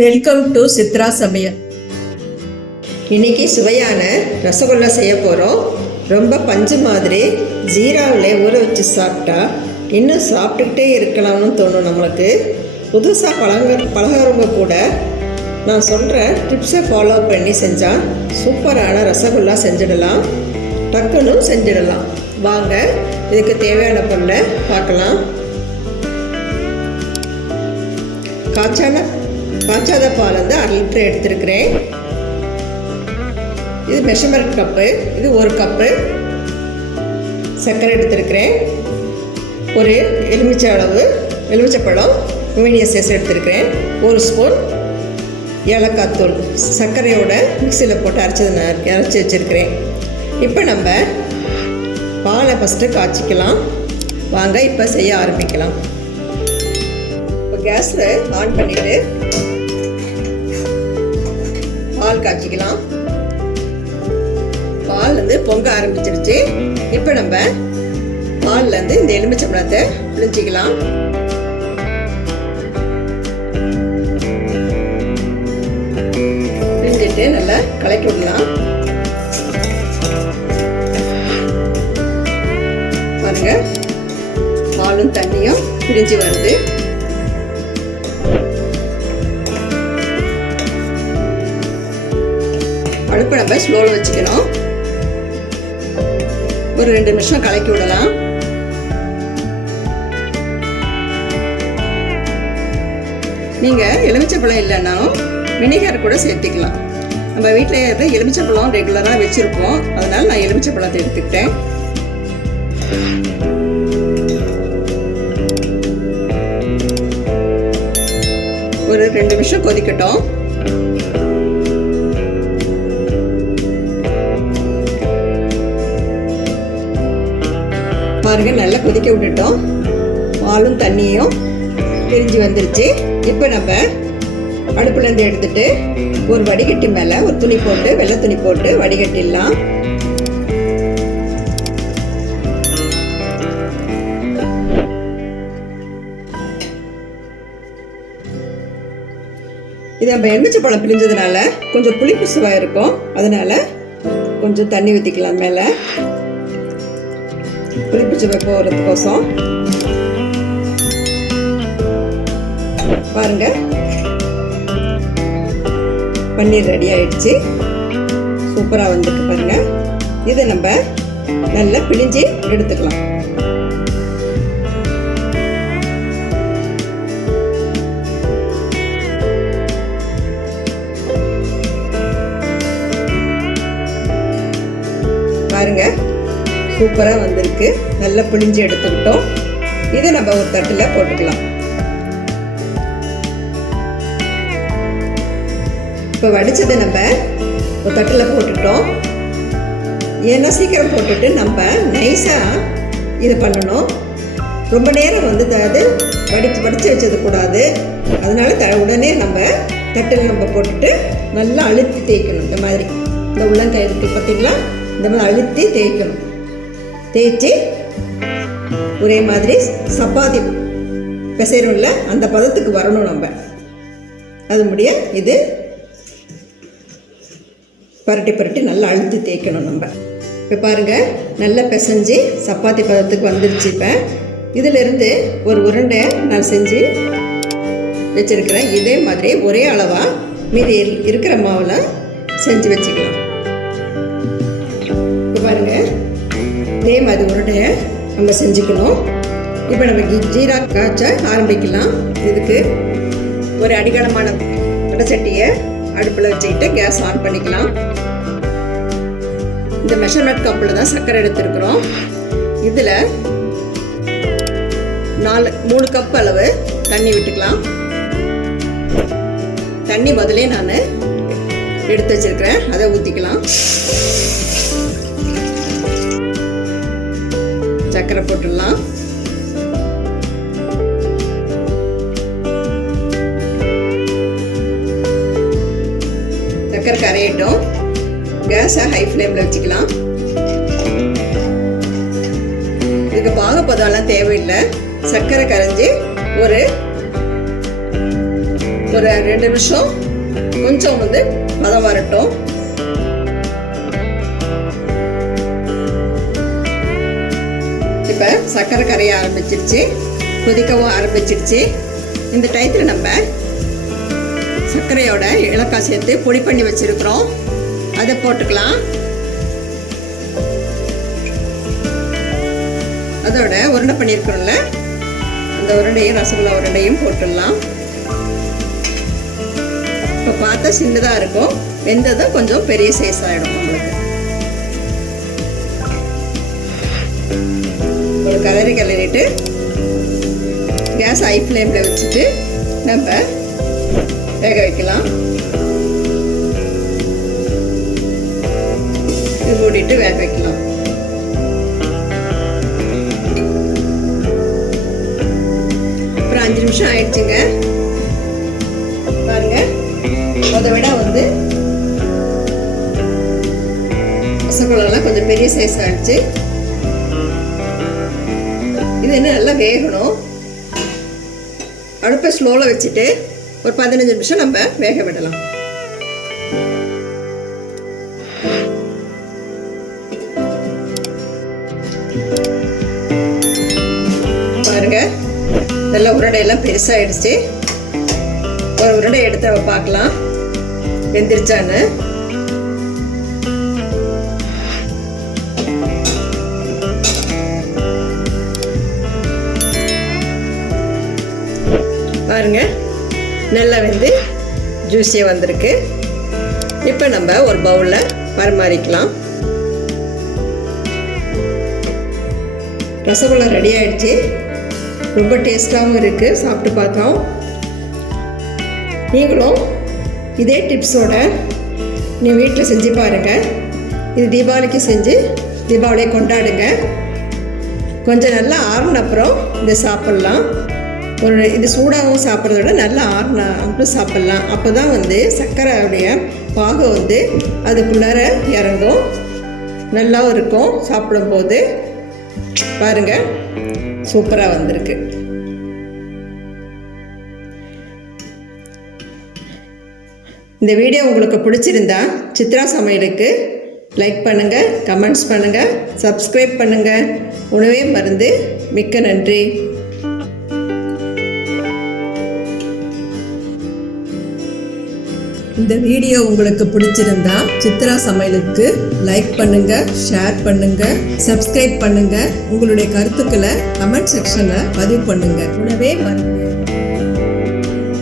Welcome to Chitra சமையல். இன்னைக்கு சுவையான ரசகுல்லா செய்ய போகிறோம். ரொம்ப பஞ்சு மாதிரி ஜீராவில் ஊற வச்சு சாப்பிட்டா இன்னும் சாப்பிட்டுக்கிட்டே இருக்கலாம்னு தோணும் நம்மளுக்கு. புதுசாக பழகிறவங்க கூட நான் சொல்கிற டிப்ஸை ஃபாலோ பண்ணி செஞ்சால் சூப்பரான ரசகுல்லா செஞ்சிடலாம், டக்குன்னு செஞ்சிடலாம். வாங்க இதுக்கு தேவையான பொருளை பார்க்கலாம். காய்ச்சாத பால் வந்து 1/2 லிட்டர் எடுத்துருக்கிறேன். இது மெஷர்மெண்ட் கப்பு. இது 1 கப்பு சர்க்கரை எடுத்துருக்கிறேன். ஒரு எலுமிச்சைப்பழம் மீடியம் சைஸ் எடுத்துருக்கிறேன். 1 ஸ்பூன் ஏலக்காய் தூள் சர்க்கரையோட மிக்சியில் போட்டு அரைச்சி வச்சுருக்கிறேன். இப்போ நம்ம பாலை ஃபஸ்ட்டு காய்ச்சிக்கலாம். வாங்க இப்போ செய்ய ஆரம்பிக்கலாம். இப்போ கேஸில் ஆன் பண்ணிவிட்டு பால் காய்ச்சிக்கலாம். பால் வந்து பொங்க ஆரம்பிச்சிருச்சு. இப்போ நம்ம பாலில் வந்து இந்த எலுமிச்சம்பழத்தை பிழிஞ்சிக்கலாம். பிழிஞ்சிட்டு நல்லா கலக்கி விடலாம். பாருங்க, பாலும் தண்ணியும் பிரிஞ்சு வருது. அடுப்பை நம்ம ஸ்லோவில் வச்சுக்கணும். ஒரு 2 நிமிஷம் கலக்கி விடலாம். நீங்கள் எலுமிச்சைப்பழம் இல்லைன்னாலும் வினிகர் கூட சேர்த்துக்கலாம். நம்ம வீட்டில் எலுமிச்சைப்பழம் ரெகுலராக வச்சுருப்போம், அதனால் நான் எலுமிச்சைப்பழத்தை எடுத்துக்கிட்டேன். ஒரு 2 நிமிஷம் கொதிக்கட்டும். பாருங்க, நல்லா கொதிக்க விட்டுட்டோம். பாலும் தண்ணியும் பிரிஞ்சு வந்துருச்சு. இப்போ நம்ம அடுப்புலேருந்து எடுத்துட்டு ஒரு வடிகட்டி மேலே ஒரு துணி போட்டு, வெள்ளை துணி போட்டு வடிகட்டிடலாம். இது நம்ம எலுமிச்சைப்பழம் பிரிஞ்சதுனால கொஞ்சம் புளிப்பு சுவை இருக்கும், அதனால கொஞ்சம் தண்ணி ஊற்றிக்கலாம். மேலே புளிப்பு சுவை போகிறதுக்கோசம். பாருங்க, பன்னீர் ரெடி ஆயிடுச்சு. சூப்பராக வந்துட்டு பாருங்க. இதை நம்ம நல்லா பிழிஞ்சு எடுத்துக்கலாம். பாருங்க, சூப்பராக வந்திருக்கு. நல்லா பிழிஞ்சு எடுத்துக்கிட்டோம். இதை நம்ம ஒரு தட்டில் போட்டுக்கலாம். இப்போ வடித்ததை நம்ம ஒரு தட்டில் போட்டுட்டோம். ஏன்னா சீக்கிரம் போட்டுட்டு நம்ம நைஸாக இது பண்ணணும். ரொம்ப நேரம் வந்து அது வடித்து வச்சது கூடாது. அதனால உடனே நம்ம தட்டில் நம்ம போட்டுட்டு நல்லா அழுத்தி தேய்க்கணும். இந்த மாதிரி இந்த உள்ளங்காய் இருக்குது பார்த்தீங்களா, இந்த மாதிரி அழுத்தி தேய்க்கணும். தேய்ச்சி ஒரே மாதிரி சப்பாத்தி பிசைறோம்ல, அந்த பதத்துக்கு வரணும். நம்ம அது முடிய இது பரட்டி நல்லா அழுத்தி தேய்க்கணும் நம்ம. இப்போ பாருங்கள், நல்லா பிசைஞ்சு சப்பாத்தி பதத்துக்கு வந்துருச்சு. இப்போ இதிலிருந்து ஒரு உருண்டை நான் செஞ்சு வச்சுருக்கிறேன். இதே மாதிரி ஒரே அளவாக மீதி இருக்கிற மாவில் செஞ்சு வச்சுக்கலாம். இப்போ பாருங்கள், இதே மாதிரி உருண்டையை நம்ம செஞ்சுக்கணும். இப்போ நம்ம ஜீரா காய்ச்ச ஆரம்பிக்கலாம். இதுக்கு ஒரு அடிகலமான வடைச்சட்டியை அடுப்பில் வச்சுக்கிட்டு கேஸ் ஆன் பண்ணிக்கலாம். இந்த மெஷர்மெண்ட் கப்பில் தான் சர்க்கரை எடுத்துருக்குறோம். இதில் 3 கப் அளவு தண்ணி விட்டுக்கலாம். தண்ணி முதலே நான் எடுத்து வச்சிருக்கிறேன், அதை ஊற்றிக்கலாம். சர்க்கரை போட்டுடலாம். சர்க்கரை கரையட்டும். கேஸை ஹை ஃப்ளேமில் வச்சுக்கலாம். இதுக்கு பாகுபதம்லாம் தேவையில்லை. சர்க்கரை கரைஞ்சி ஒரு ஒரு 2 நிமிஷம் கொஞ்சம் வந்து பதம் வரட்டும். இப்போ சர்க்கரை கரைய ஆரம்பிச்சிருச்சு, கொதிக்கவும் ஆரம்பிச்சிருச்சு. இந்த டயத்தில் நம்ம சர்க்கரையோட ஏலக்காய் சேர்த்து பொடி பண்ணி வச்சுருக்கிறோம், அதை போட்டுக்கலாம். அதோட உருண்டை பண்ணியிருக்கிறோம்ல, அந்த உருண்டையும் ரசகுல்லா உருண்டையும் போட்டுடலாம். இப்போ பார்த்தா சின்னதாக இருக்கும், வெந்ததும் கொஞ்சம் பெரிய சைஸ் ஆகிடும். நம்மளுக்கு ஒரு கிளறிட்டு கேஸ் ஹை ஃப்ளேமில் வச்சுட்டு நம்ம வேக வைக்கலாம். இது மூடிட்டு வேக வைக்கலாம். ஒரு 5 நிமிஷம் ஆயிடுச்சுங்க. பாருங்க, அதை விட வந்து ரசகுல்லாலாம் கொஞ்சம் பெரிய சைஸ் ஆயிடுச்சு. இது என்ன நல்லா வேகணும். அடுப்பை ஸ்லோவில் வச்சுட்டு ஒரு 15 நிமிஷம் நம்ம வேக விடலாம். பாருங்க, நல்லா உருண்டையெல்லாம் பெருசாகிடுச்சு. ஒரு உருண்டை எடுத்து பார்க்கலாம் வெந்திருச்சான்னு. பாருங்க, நல்லா வெந்து ஜூஸியாக வந்திருக்கு. இப்போ நம்ம ஒரு பவுலில் பரிமாறிக்கலாம். ரசகுல்லா ரெடி ஆகிடுச்சு. ரொம்ப டேஸ்ட்டாகவும் இருக்குது. சாப்பிட்டு பார்த்தோம். நீங்களும் இதே டிப்ஸோட நீங்கள் வீட்டில் செஞ்சு பாருங்கள். இது தீபாவளிக்கு செஞ்சு தீபாவளியை கொண்டாடுங்க. கொஞ்சம் நல்லா ஆறுன அப்புறம் இதை சாப்பிட்லாம். இது சூடாகவும் சாப்பிட்றத விட நல்லா ஆறுன அப்புறம் சாப்பிட்லாம். அப்போ தான் வந்து சர்க்கரையுடைய பாகம் வந்து அதுக்குள்ளார இறங்கும், நல்லாவும் இருக்கும் சாப்பிடும்போது. பாருங்கள், சூப்பராக வந்திருக்கு. இந்த வீடியோ உங்களுக்கு பிடிச்சிருந்தா சித்ரா சமையலுக்கு லைக் பண்ணுங்கள், கமெண்ட்ஸ் பண்ணுங்கள், சப்ஸ்கிரைப் பண்ணுங்கள். உணவே மருந்து. மிக்க நன்றி. இந்த வீடியோ உங்களுக்கு பிடிச்சிருந்தா சித்ரா சமையலுக்கு லைக் பண்ணுங்க, ஷேர் பண்ணுங்க, சப்ஸ்கிரைப் பண்ணுங்க. உங்களுடைய கருத்துக்களை கமெண்ட் செக்ஷன்ல பதிவு பண்ணுங்க. உணவே மருந்து.